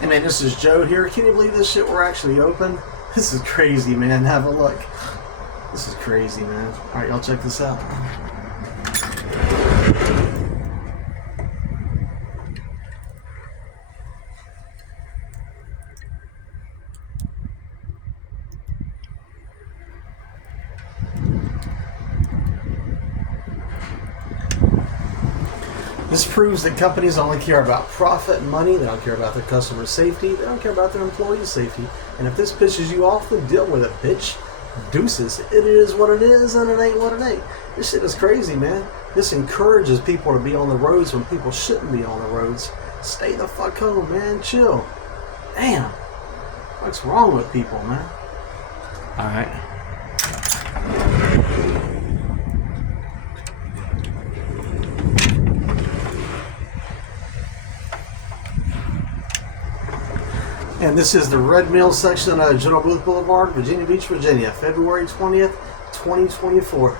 Hey man, this is Joe here. Can you believe this shit? We're actually open. This is crazy, man. Have a look. This is crazy, man. Alright, y'all check this out. This proves that companies only care about profit and money. They don't care about their customer safety. They don't care about their employees' safety. And if this pisses you off, then deal with it, bitch. Deuces. It is what it is, and it ain't what it ain't. This shit is crazy, man. This encourages people to be on the roads when people shouldn't be on the roads. Stay the fuck home, man. Chill. Damn. What's wrong with people, man? Alright. And this is the Red Mill section of General Booth Blvd, Virginia Beach, Virginia, February 20th, 2024.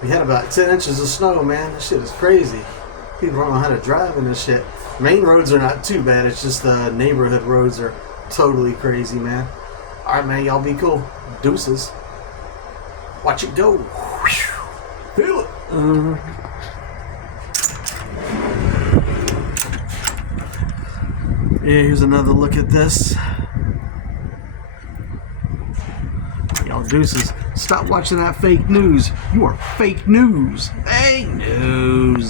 We had about 10 inches of snow, man. This shit is crazy. People don't know how to drive in this shit. Main roads are not too bad. It's just the neighborhood roads are totally crazy, man. Alright, man. Y'all be cool. Deuces. Watch it go. Feel it. Yeah, here's another look at this. Y'all deuces. Stop watching that fake news. You are fake news. Fake news.